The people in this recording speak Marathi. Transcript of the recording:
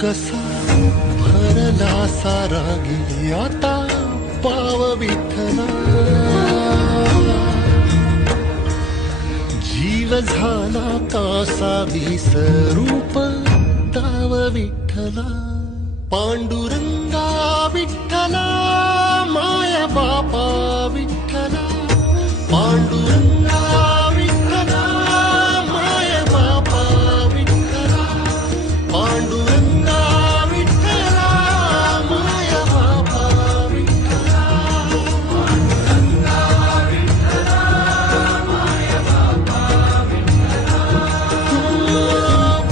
कसा भरला सारा गे आता पाव विठ्ठला, जीव झाला कासा विसरूप ताव विठ्ठला, पांडुरंगा विठ्ठला माया बापा विठ्ठला, पांडुरंगा